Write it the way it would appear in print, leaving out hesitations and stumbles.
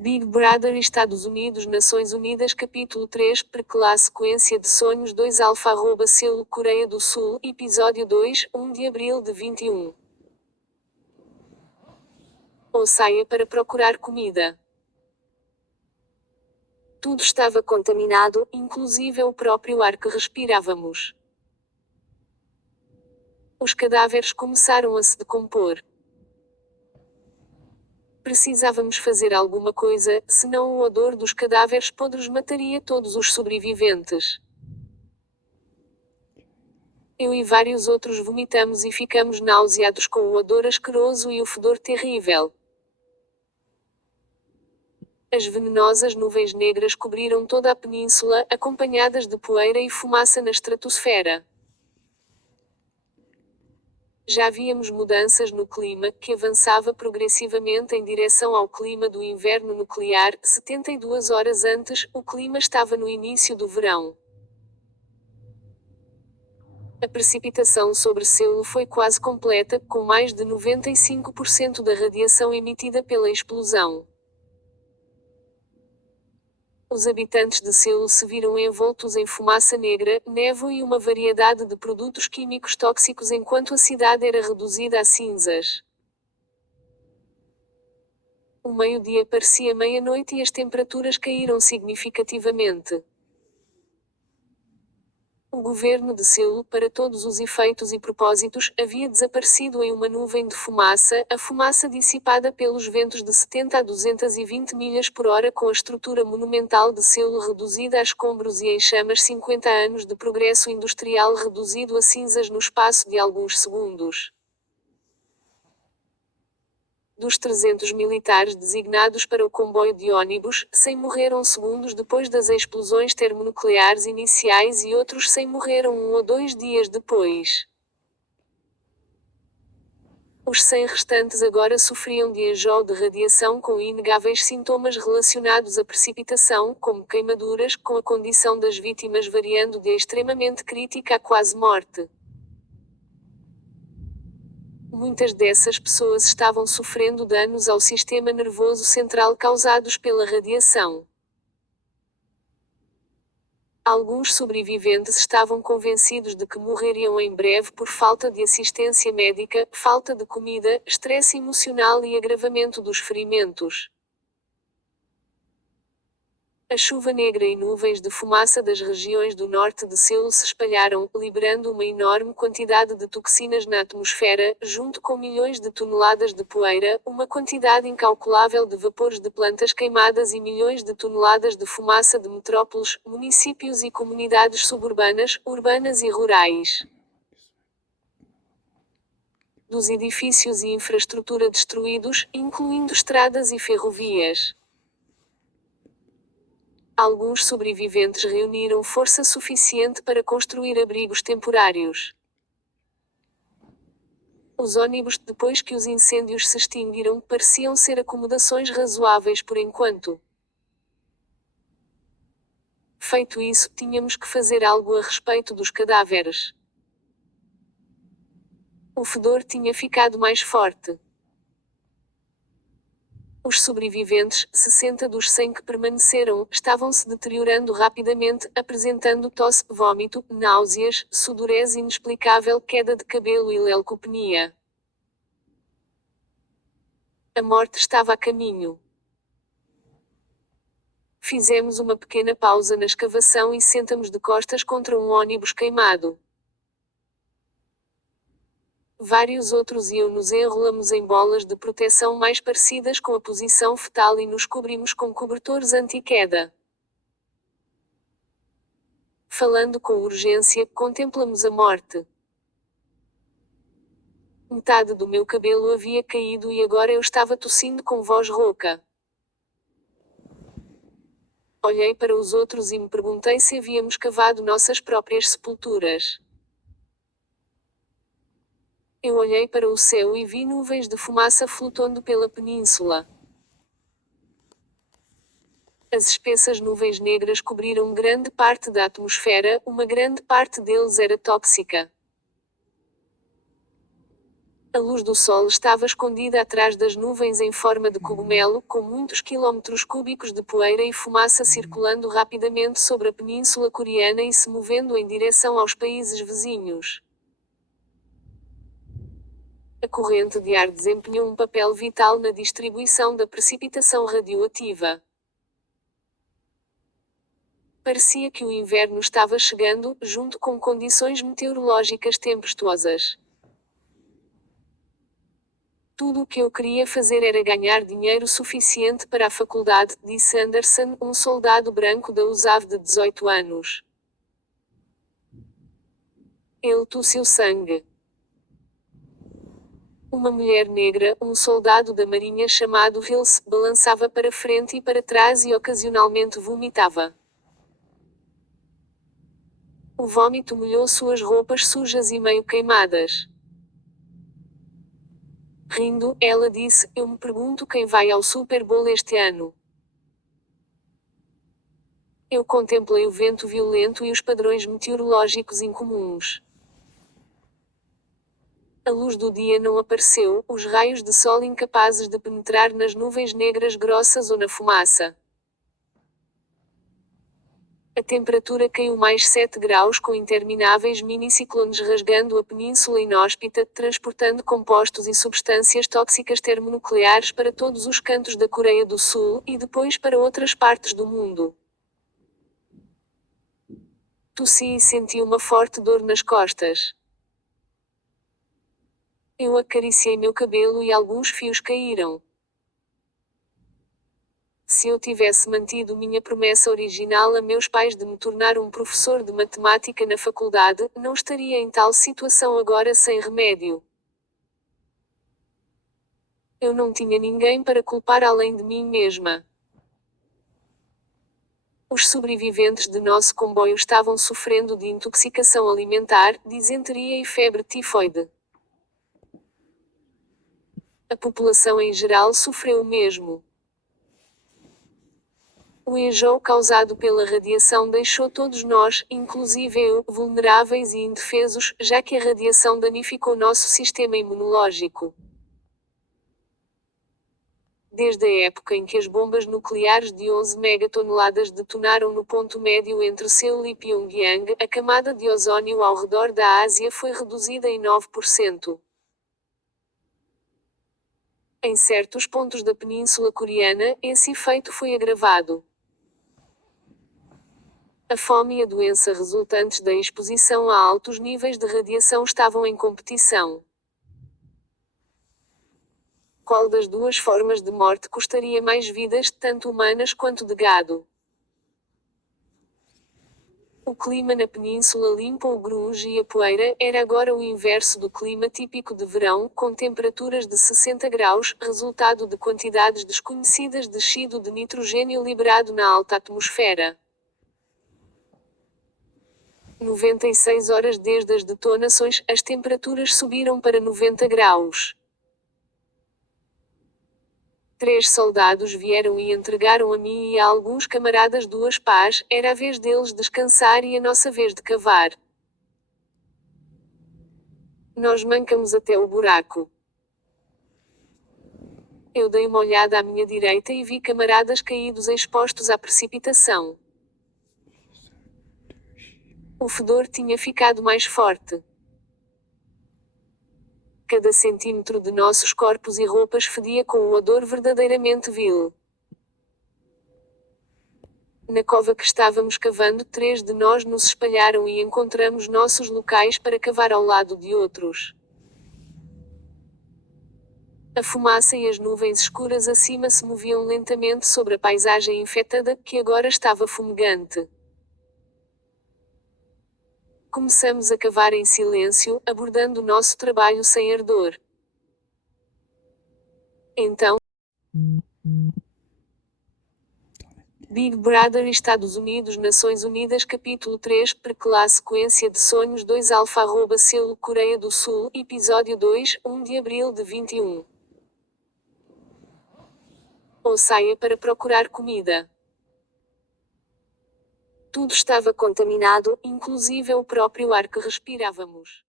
Big Brother Estados Unidos Nações Unidas Capítulo 3 Prequela Sequência de Sonhos 2 Alfa Selo Coreia do Sul Episódio 2 1 de abril de 21. Ou saia para procurar comida. Tudo estava contaminado, inclusive o próprio ar que respirávamos. Os cadáveres começaram a se decompor. Precisávamos fazer alguma coisa, senão o odor dos cadáveres podres mataria todos os sobreviventes. Eu e vários outros vomitamos e ficamos nauseados com o odor asqueroso e o fedor terrível. As venenosas nuvens negras cobriram toda a península, acompanhadas de poeira e fumaça na estratosfera. Já víamos mudanças no clima, que avançava progressivamente em direção ao clima do inverno nuclear. 72 horas antes, o clima estava no início do verão. A precipitação sobre Seul foi quase completa, com mais de 95% da radiação emitida pela explosão. Os habitantes de Seul se viram envoltos em fumaça negra, névoa e uma variedade de produtos químicos tóxicos enquanto a cidade era reduzida a cinzas. O meio-dia parecia meia-noite e as temperaturas caíram significativamente. O governo de Seul, para todos os efeitos e propósitos, havia desaparecido em uma nuvem de fumaça, a fumaça dissipada pelos ventos de 70 a 220 milhas por hora com a estrutura monumental de Seul reduzida a escombros e em chamas 50 anos de progresso industrial reduzido a cinzas no espaço de alguns segundos. Dos 300 militares designados para o comboio de ônibus, 100 morreram segundos depois das explosões termonucleares iniciais e outros 100 morreram 1 ou 2 dias depois. Os 100 restantes agora sofriam de enjoo de radiação com inegáveis sintomas relacionados à precipitação, como queimaduras, com a condição das vítimas variando de extremamente crítica a quase morte. Muitas dessas pessoas estavam sofrendo danos ao sistema nervoso central causados pela radiação. Alguns sobreviventes estavam convencidos de que morreriam em breve por falta de assistência médica, falta de comida, estresse emocional e agravamento dos ferimentos. A chuva negra e nuvens de fumaça das regiões do norte de Seul se espalharam, liberando uma enorme quantidade de toxinas na atmosfera, junto com milhões de toneladas de poeira, uma quantidade incalculável de vapores de plantas queimadas e milhões de toneladas de fumaça de metrópoles, municípios e comunidades suburbanas, urbanas e rurais. Dos edifícios e infraestrutura destruídos, incluindo estradas e ferrovias. Alguns sobreviventes reuniram força suficiente para construir abrigos temporários. Os ônibus, depois que os incêndios se extinguiram, pareciam ser acomodações razoáveis por enquanto. Feito isso, tínhamos que fazer algo a respeito dos cadáveres. O fedor tinha ficado mais forte. Os sobreviventes, 60 dos 100 que permaneceram, estavam se deteriorando rapidamente, apresentando tosse, vômito, náuseas, sudorese inexplicável, queda de cabelo e leucopenia. A morte estava a caminho. Fizemos uma pequena pausa na escavação e sentamos de costas contra um ônibus queimado. Vários outros e eu nos enrolamos em bolas de proteção mais parecidas com a posição fetal e nos cobrimos com cobertores anti-queda. Falando com urgência, contemplamos a morte. Metade do meu cabelo havia caído e agora eu estava tossindo com voz rouca. Olhei para os outros e me perguntei se havíamos cavado nossas próprias sepulturas. Eu olhei para o céu e vi nuvens de fumaça flutuando pela península. As espessas nuvens negras cobriram grande parte da atmosfera, uma grande parte deles era tóxica. A luz do sol estava escondida atrás das nuvens em forma de cogumelo, com muitos quilômetros cúbicos de poeira e fumaça circulando rapidamente sobre a península coreana e se movendo em direção aos países vizinhos. A corrente de ar desempenhou um papel vital na distribuição da precipitação radioativa. Parecia que o inverno estava chegando, junto com condições meteorológicas tempestuosas. Tudo o que eu queria fazer era ganhar dinheiro suficiente para a faculdade, disse Anderson, um soldado branco da USAV de 18 anos. Ele tossiu sangue. Uma mulher negra, um soldado da marinha chamado Hills, balançava para frente e para trás e ocasionalmente vomitava. O vômito molhou suas roupas sujas e meio queimadas. Rindo, ela disse: "Eu me pergunto quem vai ao Super Bowl este ano." Eu contemplei o vento violento e os padrões meteorológicos incomuns. A luz do dia não apareceu, os raios de sol incapazes de penetrar nas nuvens negras grossas ou na fumaça. A temperatura caiu mais 7 graus com intermináveis miniciclones rasgando a península inóspita, transportando compostos e substâncias tóxicas termonucleares para todos os cantos da Coreia do Sul, e depois para outras partes do mundo. Tossi e senti uma forte dor nas costas. Eu acariciei meu cabelo e alguns fios caíram. Se eu tivesse mantido minha promessa original a meus pais de me tornar um professor de matemática na faculdade, não estaria em tal situação agora sem remédio. Eu não tinha ninguém para culpar além de mim mesma. Os sobreviventes de nosso comboio estavam sofrendo de intoxicação alimentar, disenteria e febre tifoide. A população em geral sofreu o mesmo. O enjoo causado pela radiação deixou todos nós, inclusive eu, vulneráveis e indefesos, já que a radiação danificou nosso sistema imunológico. Desde a época em que as bombas nucleares de 11 megatoneladas detonaram no ponto médio entre Seul e Pyongyang, a camada de ozônio ao redor da Ásia foi reduzida em 9%. Em certos pontos da Península Coreana, esse efeito foi agravado. A fome e a doença resultantes da exposição a altos níveis de radiação estavam em competição. Qual das duas formas de morte custaria mais vidas, tanto humanas quanto de gado? O clima na península limpa o grunge e a poeira, era agora o inverso do clima típico de verão, com temperaturas de 60 graus, resultado de quantidades desconhecidas de óxido de nitrogênio liberado na alta atmosfera. 96 horas desde as detonações, as temperaturas subiram para 90 graus. 3 soldados vieram e entregaram a mim e a alguns camaradas 2 pás, era a vez deles descansar e a nossa vez de cavar. Nós mancamos até o buraco. Eu dei uma olhada à minha direita e vi camaradas caídos expostos à precipitação. O fedor tinha ficado mais forte. Cada centímetro de nossos corpos e roupas fedia com um odor verdadeiramente vil. Na cova que estávamos cavando, 3 de nós nos espalharam e encontramos nossos locais para cavar ao lado de outros. A fumaça e as nuvens escuras acima se moviam lentamente sobre a paisagem infectada, que agora estava fumegante. Começamos a cavar em silêncio, abordando nosso trabalho sem ardor. Então, Big Brother Estados Unidos Nações Unidas Capítulo 3 Prequela Sequência de Sonhos 2 Alfa Seul Coreia do Sul Episódio 2 1 de abril de 21. Ou saia para procurar comida. Tudo estava contaminado, inclusive o próprio ar que respirávamos.